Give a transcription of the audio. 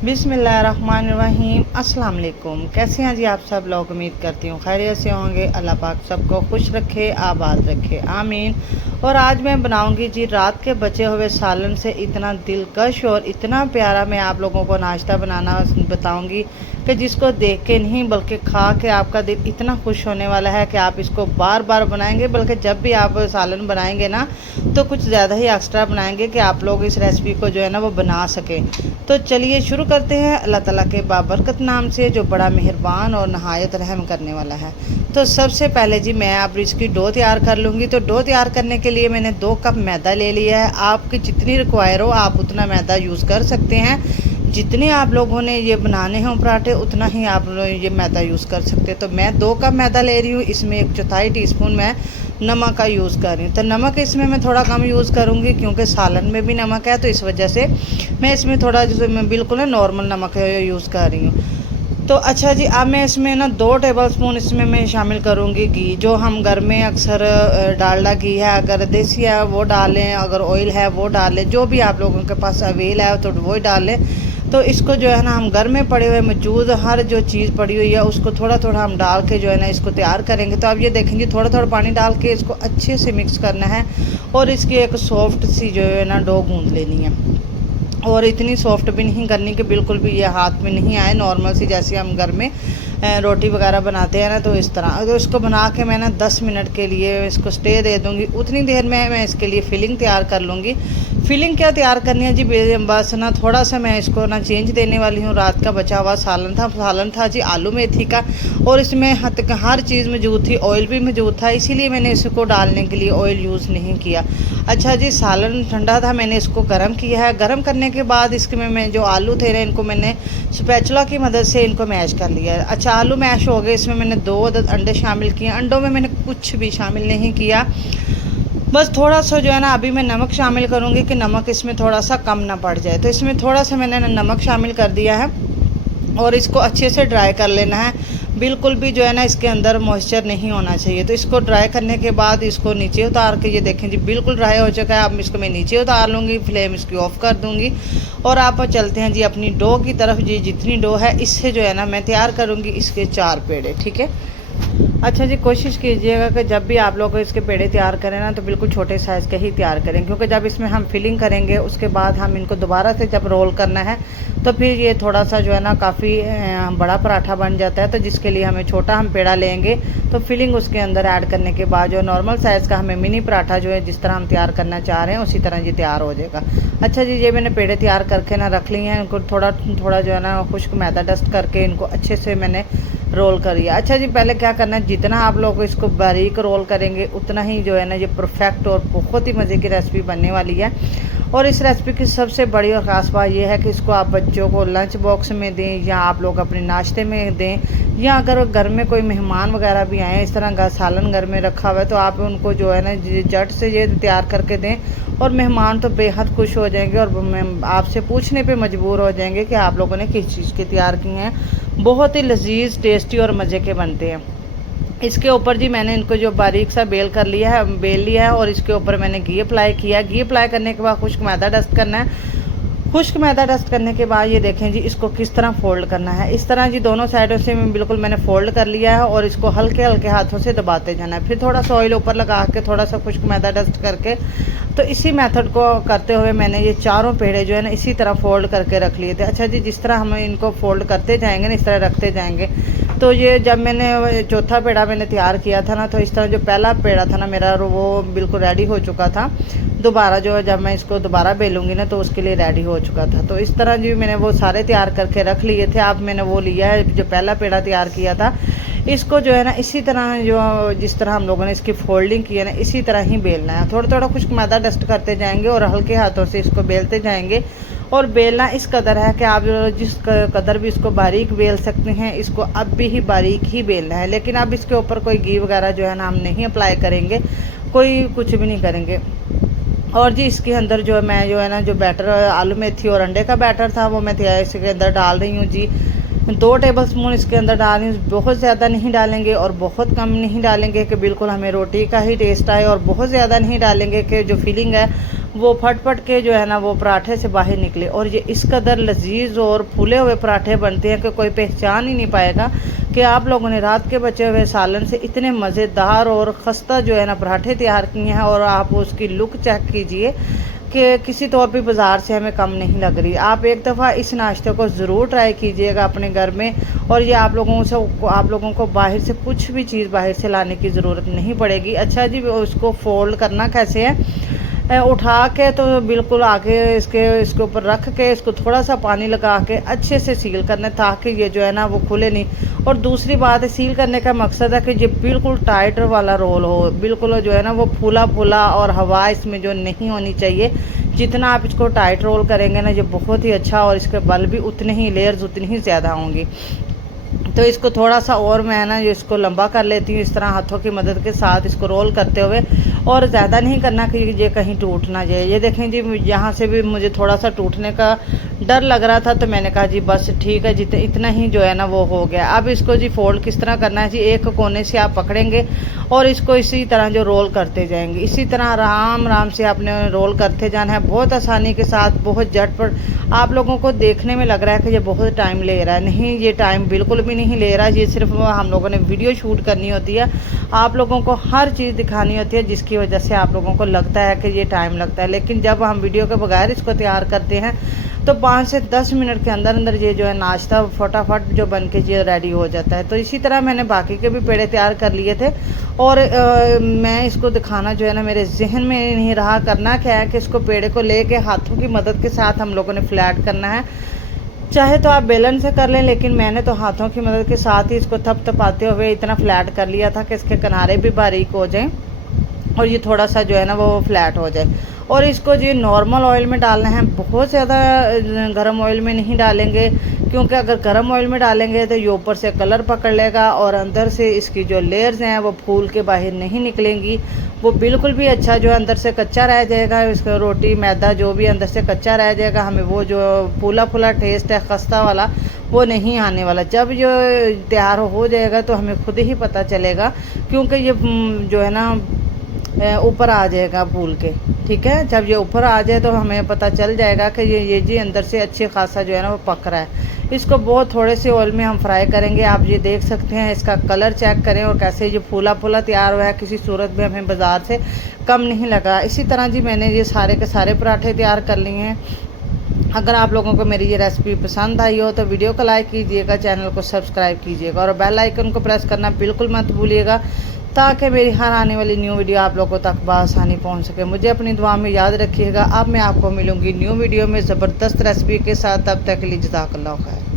बिस्मिल्लाहिर्रहमानिर्रहीम। अस्सलाम वालेकुम। कैसे हैं जी आप सब लोग? उम्मीद करती हूँ खैरियत से होंगे। अल्लाह पाक सबको खुश रखे, आबाद रखे, आमीन। और आज मैं बनाऊंगी जी रात के बचे हुए सालन से इतना दिलकश और इतना प्यारा मैं आप लोगों को नाश्ता बनाना बताऊंगी कि जिसको देख के नहीं बल्कि खा के आपका दिल इतना खुश होने वाला है कि आप इसको बार बार बनाएंगे। बल्कि जब भी आप सालन बनाएंगे ना तो कुछ ज़्यादा ही एक्स्ट्रा बनाएंगे कि आप लोग इस रेसिपी को जो है ना वो बना सकें। तो चलिए शुरू करते हैं अल्लाह ताला के बाबरकत नाम से जो बड़ा मेहरबान और नहायत रहम करने वाला है। तो सबसे पहले जी मैं अब इसकी डो तैयार कर लूँगी। तो डो तैयार करने के लिए मैंने 2 कप मैदा ले लिया है। आपकी जितनी रिक्वायर हो आप उतना मैदा यूज़ कर सकते हैं। जितने आप लोगों ने ये बनाने हों पराठे उतना ही आप ये मैदा यूज़ कर सकते हैं। तो मैं 2 कप मैदा ले रही हूँ। इसमें 1/4 टीस्पून मैं नमक का यूज़ कर रही हूँ। तो नमक इसमें मैं थोड़ा कम यूज़ करूँगी क्योंकि सालन में भी नमक है, तो इस वजह से मैं इसमें थोड़ा जैसे मैं बिल्कुल ना नॉर्मल नमक यूज़ कर रही हूँ। तो अच्छा जी अब मैं इसमें ना 2 टेबलस्पून इसमें मैं शामिल करूँगी घी। जो हम घर में अक्सर डालडा घी है, अगर देसी है वो डालें, अगर ऑयल है वो डालें, जो भी आप लोगों के पास अवेल है तो वो ही डालें। तो इसको जो है ना हम घर में पड़े हुए मौजूद हर जो चीज़ पड़ी हुई है उसको थोड़ा थोड़ा हम डाल के जो है ना इसको तैयार करेंगे। तो अब ये देखेंगे थोड़ा थोड़ा पानी डाल के इसको अच्छे से मिक्स करना है और इसकी एक सॉफ्ट सी जो है ना डो गूँध लेनी है। और इतनी सॉफ्ट भी नहीं करनी कि बिल्कुल भी ये हाथ में नहीं आए, नॉर्मल सी जैसे हम घर में रोटी वगैरह बनाते हैं ना तो इस तरह। तो इसको बना के मैं ना 10 मिनट के लिए इसको स्टे दे दूँगी। उतनी देर में मैं इसके लिए फिलिंग तैयार कर लूँगी। फिलिंग क्या तैयार करनी है जी, बस ना थोड़ा सा मैं इसको ना चेंज देने वाली हूँ। रात का बचा हुआ सालन था जी आलू मेथी का, और इसमें हर चीज़ मौजूद थी, ऑयल भी मौजूद था, इसीलिए मैंने इसको डालने के लिए ऑयल यूज़ नहीं किया। अच्छा जी सालन ठंडा था, मैंने इसको गर्म किया है। गर्म करने के बाद इसमें मैं जो आलू थे ना इनको मैंने स्पैचुला की मदद से इनको मैश कर लिया है। अच्छा आलू मैश हो गए। इसमें मैंने 2 अदद अंडे शामिल किए। अंडों में मैंने कुछ भी शामिल नहीं किया, बस थोड़ा सा जो है ना अभी मैं नमक शामिल करूँगी कि नमक इसमें थोड़ा सा कम ना पड़ जाए। तो इसमें थोड़ा सा मैंने नमक शामिल कर दिया है और इसको अच्छे से ड्राई कर लेना है। बिल्कुल भी जो है ना इसके अंदर मॉइस्चर नहीं होना चाहिए। तो इसको ड्राई करने के बाद इसको नीचे उतार के ये देखें जी बिल्कुल ड्राई हो चुका है। अब इसको मैं नीचे उतार लूँगी, फ्लेम इसकी ऑफ कर दूँगी और आप चलते हैं जी अपनी डो की तरफ। जी जितनी डो है इससे जो है ना मैं तैयार करूँगी इसके 4 पेड़े, ठीक है। अच्छा जी कोशिश कीजिएगा कि जब भी आप लोग इसके पेड़े तैयार करें ना तो बिल्कुल छोटे साइज़ के ही तैयार करें, क्योंकि जब इसमें हम फिलिंग करेंगे उसके बाद हम इनको दोबारा से जब रोल करना है तो फिर ये थोड़ा सा जो है ना काफ़ी बड़ा पराठा बन जाता है। तो जिसके लिए हमें छोटा हम पेड़ा लेंगे तो फिलिंग उसके अंदर ऐड करने के बाद जो नॉर्मल साइज़ का हमें मिनी पराठा जो है जिस तरह हम तैयार करना चाह रहे हैं उसी तरह ये तैयार हो जाएगा। अच्छा जी ये मैंने पेड़े तैयार करके ना रख लिए हैं। इनको थोड़ा थोड़ा जो है ना खुश्क मैदा डस्ट करके इनको अच्छे से मैंने रोल करिए। अच्छा जी पहले क्या करना है, जितना आप लोग इसको बारीक रोल करेंगे उतना ही जो है ना ये परफेक्ट और बहुत ही मज़े की रेसिपी बनने वाली है। और इस रेसिपी की सबसे बड़ी और ख़ास बात यह है कि इसको आप बच्चों को लंच बॉक्स में दें या आप लोग अपने नाश्ते में दें, या अगर घर में कोई मेहमान वगैरह भी आए इस तरह का सालन घर में रखा हुआ है तो आप उनको जो है ना झट से ये तैयार करके दें और मेहमान तो बेहद खुश हो जाएंगे और आपसे पूछने पे मजबूर हो जाएंगे कि आप लोगों ने किस चीज़ के तैयार किए हैं। बहुत ही लजीज, टेस्टी और मज़े के बनते हैं। इसके ऊपर जी मैंने इनको जो बारीक सा बेल लिया है और इसके ऊपर मैंने घी अप्लाई किया। घी अप्लाई करने के बाद खुश्क मैदा डस्ट करना है। खुश्क मैदा डस्ट करने के बाद ये देखें जी इसको किस तरह फ़ोल्ड करना है। इस तरह जी दोनों साइडों से बिल्कुल मैंने फ़ोल्ड कर लिया है और इसको हल्के हल्के हाथों से दबाते जाना है। फिर थोड़ा सा ऑयल ऊपर लगा के थोड़ा सा खुश्क मैदा डस्ट करके तो इसी मेथड को करते हुए मैंने ये चारों पेड़े जो है ना इसी तरह फ़ोल्ड करके रख लिए थे। अच्छा जी जिस तरह हम इनको फ़ोल्ड करते जाएंगे ना इस तरह रखते जाएंगे तो ये जब मैंने चौथा पेड़ा मैंने तैयार किया था ना तो इस तरह जो पहला पेड़ा था ना मेरा वो बिल्कुल रेडी हो चुका था। दोबारा जो है जब मैं इसको दोबारा बेलूँगी ना तो उसके लिए रेडी हो चुका था। तो इस तरह जी मैंने वो सारे तैयार करके रख लिए थे। अब मैंने वो लिया है जो पहला पेड़ा तैयार किया था, इसको जो है ना इसी तरह जो जिस तरह हम लोगों ने इसकी फोल्डिंग की है ना इसी तरह ही बेलना है। थोड़ा थोड़ा खुश्क मैदा डस्ट करते जाएंगे और हल्के हाथों से इसको बेलते जाएंगे। और बेलना इस कदर है कि आप जिस कदर भी इसको बारीक बेल सकते हैं इसको अब भी ही बारीक ही बेलना है। लेकिन अब इसके ऊपर कोई घी वगैरह जो है ना हम नहीं अप्लाई करेंगे, कोई कुछ भी नहीं करेंगे। और जी इसके अंदर जो है मैं जो है ना जो बैटर आलू मेथी और अंडे का बैटर था वो मैं इसके अंदर डाल रही हूँ जी। 2 टेबलस्पून इसके अंदर डाल रही हूँ। बहुत ज़्यादा नहीं डालेंगे और बहुत कम नहीं डालेंगे कि बिल्कुल हमें रोटी का ही टेस्ट आए, और बहुत ज़्यादा नहीं डालेंगे कि जो फिलिंग है वो फट के जो है ना वो पराठे से बाहर निकले। और ये इस कदर लजीज और फूले हुए पराठे बनते हैं कि कोई पहचान ही नहीं पाएगा कि आप लोगों ने रात के बचे हुए सालन से इतने मज़ेदार और खस्ता जो है ना पराठे तैयार किए हैं। और आप उसकी लुक चेक कीजिए कि किसी तौर पे बाज़ार से हमें कम नहीं लग रही। आप एक दफ़ा इस नाश्ते को ज़रूर ट्राई कीजिएगा अपने घर में। और ये आप लोगों को बाहर से कुछ भी चीज़ बाहर से लाने की ज़रूरत नहीं पड़ेगी। अच्छा जी, उसको फ़ोल्ड करना कैसे है, उठा के तो बिल्कुल आगे इसके ऊपर रख के इसको थोड़ा सा पानी लगा के अच्छे से सील करना है, ताकि ये जो है ना वो खुले नहीं। और दूसरी बात है, सील करने का मकसद है कि ये बिल्कुल टाइट वाला रोल हो, बिल्कुल जो है ना वो फूला फूला और हवा इसमें जो नहीं होनी चाहिए। जितना आप इसको टाइट रोल करेंगे ना ये बहुत ही अच्छा, और इसके बल भी उतने ही, लेयर्स उतनी ही ज़्यादा होंगी। तो इसको थोड़ा सा और मैं ना इसको लंबा कर लेती हूँ इस तरह हाथों की मदद के साथ इसको रोल करते हुए। और ज़्यादा नहीं करना कि ये कहीं टूट ना जाए। ये देखें जी, यहाँ से भी मुझे थोड़ा सा टूटने का डर लग रहा था, तो मैंने कहा जी बस ठीक है, जितना इतना ही जो है ना वो हो गया। अब इसको जी फोल्ड किस तरह करना है जी, एक कोने से आप पकड़ेंगे और इसको इसी तरह जो रोल करते जाएंगे, इसी तरह आराम आराम से आपने रोल करते जाना है, बहुत आसानी के साथ, बहुत झटपट। आप लोगों को देखने में लग रहा है कि ये बहुत टाइम ले रहा है, नहीं, ये टाइम बिल्कुल भी नहीं ले रहा। ये सिर्फ हम लोगों ने वीडियो शूट करनी होती है, आप लोगों को हर चीज़ दिखानी होती है, जिसकी वजह से आप लोगों को लगता है कि ये टाइम लगता है। लेकिन जब हम वीडियो के बगैर इसको तैयार करते हैं तो 5 से 10 मिनट के अंदर अंदर ये जो है नाश्ता फटाफट जो बन के ये रेडी हो जाता है। तो इसी तरह मैंने बाकी के भी पेड़े तैयार कर लिए थे। और मैं इसको दिखाना जो है ना मेरे जहन में नहीं रहा। करना क्या है कि इसको पेड़े को लेके हाथों की मदद के साथ हम लोगों ने फ्लैट करना है। चाहे तो आप बेलन से कर लें, लेकिन मैंने तो हाथों की मदद के साथ ही इसको थपथपाते हुए इतना फ्लैट कर लिया था कि इसके किनारे भी बारीक हो जाएं और ये थोड़ा सा जो है ना वो फ्लैट हो जाए। और इसको जी नॉर्मल ऑयल में डालना है, बहुत ज़्यादा गर्म ऑयल में नहीं डालेंगे, क्योंकि अगर गर्म ऑयल में डालेंगे तो ये ऊपर से कलर पकड़ लेगा और अंदर से इसकी जो लेयर्स हैं वो फूल के बाहर नहीं निकलेंगी। वो बिल्कुल भी अच्छा जो है अंदर से कच्चा रह जाएगा, इसका रोटी मैदा जो भी अंदर से कच्चा रह जाएगा। हमें वो जो फूला फूला टेस्ट है खस्ता वाला वो नहीं आने वाला। जब जो तैयार हो जाएगा तो हमें खुद ही पता चलेगा, क्योंकि ये जो है ना ऊपर आ जाएगा फूल के, ठीक है। जब ये ऊपर आ जाए तो हमें पता चल जाएगा कि ये जी अंदर से अच्छे खासा जो है ना वो पक रहा है। इसको बहुत थोड़े से ऑयल में हम फ्राई करेंगे। आप ये देख सकते हैं, इसका कलर चेक करें और कैसे ये फूला फूला तैयार हुआ है, किसी सूरत में हमें बाज़ार से कम नहीं लगा। इसी तरह जी मैंने ये सारे के सारे पराठे तैयार कर लिए हैं। अगर आप लोगों को मेरी ये रेसिपी पसंद आई हो तो वीडियो को लाइक कीजिएगा, चैनल को सब्सक्राइब कीजिएगा और बेल आइकन को प्रेस करना बिल्कुल मत भूलिएगा, ताकि मेरी हर आने वाली न्यू वीडियो आप लोगों तक बआसानी पहुंच सके। मुझे अपनी दुआ में याद रखिएगा। अब मैं आपको मिलूंगी न्यू वीडियो में ज़बरदस्त रेसिपी के साथ। तब तक के लिए जज़ाकल्लाह खैर।